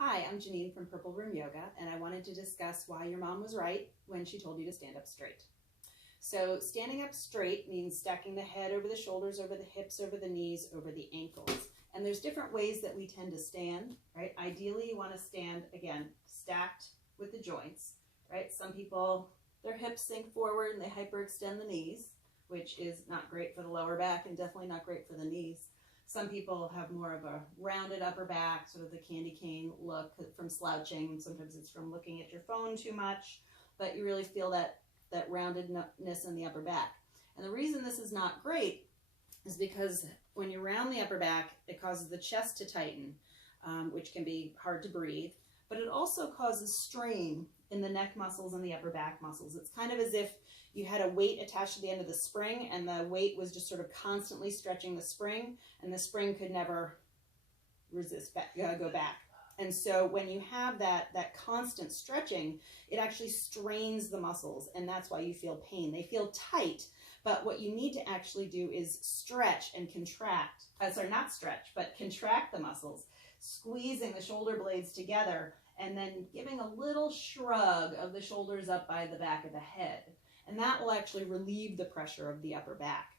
Hi, I'm Janine from Purple Room Yoga, and I wanted to discuss why your mom was right when she told you to stand up straight. So standing up straight means stacking the head over the shoulders, over the hips, over the knees, over the ankles. And there's different ways that we tend to stand, right? Ideally, you want to stand, again, stacked with the joints, right? Some people, their hips sink forward and they hyperextend the knees, which is not great for the lower back and definitely not great for the knees. Some people have more of a rounded upper back, sort of the candy cane look from slouching. Sometimes it's from looking at your phone too much, but you really feel that roundedness in the upper back. And the reason this is not great is because when you round the upper back, it causes the chest to tighten, which can be hard to breathe, but it also causes strain in the neck muscles and the upper back muscles. It's kind of as if you had a weight attached to the end of the spring and the weight was just sort of constantly stretching the spring, and the spring could never resist back, go back. And so when you have that constant stretching, it actually strains the muscles, and that's why you feel pain. They feel tight, but what you need to actually do is stretch and contract. Sorry, not stretch, but contract the muscles, squeezing the shoulder blades together, and then giving a little shrug of the shoulders up by the back of the head. And that will actually relieve the pressure of the upper back.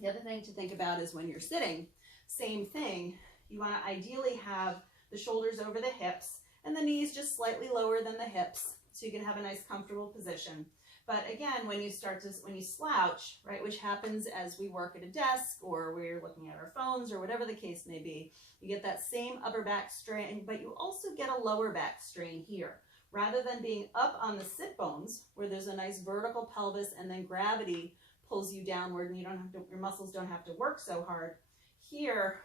The other thing to think about is when you're sitting, same thing. You want to ideally have the shoulders over the hips and the knees just slightly lower than the hips so you can have a nice comfortable position. But again, when you slouch, right, which happens as we work at a desk or we're looking at our phones or whatever the case may be, you get that same upper back strain, but you also get a lower back strain here. Rather than being up on the sit bones where there's a nice vertical pelvis and then gravity pulls you downward and your muscles don't have to work so hard, here,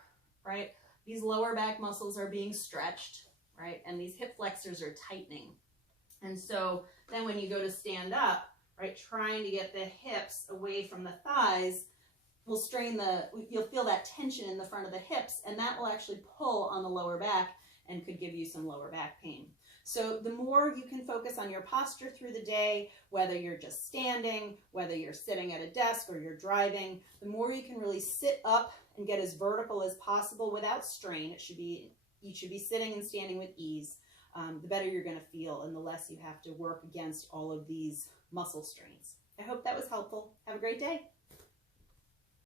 right, these lower back muscles are being stretched, right, and these hip flexors are tightening. And so then when you go to stand up, right, trying to get the hips away from the thighs will strain you'll feel that tension in the front of the hips, and that will actually pull on the lower back and could give you some lower back pain. So the more you can focus on your posture through the day, whether you're just standing, whether you're sitting at a desk or you're driving, the more you can really sit up and get as vertical as possible without strain. You should be sitting and standing with ease. The better you're going to feel and the less you have to work against all of these muscle strains. I hope that was helpful. Have a great day.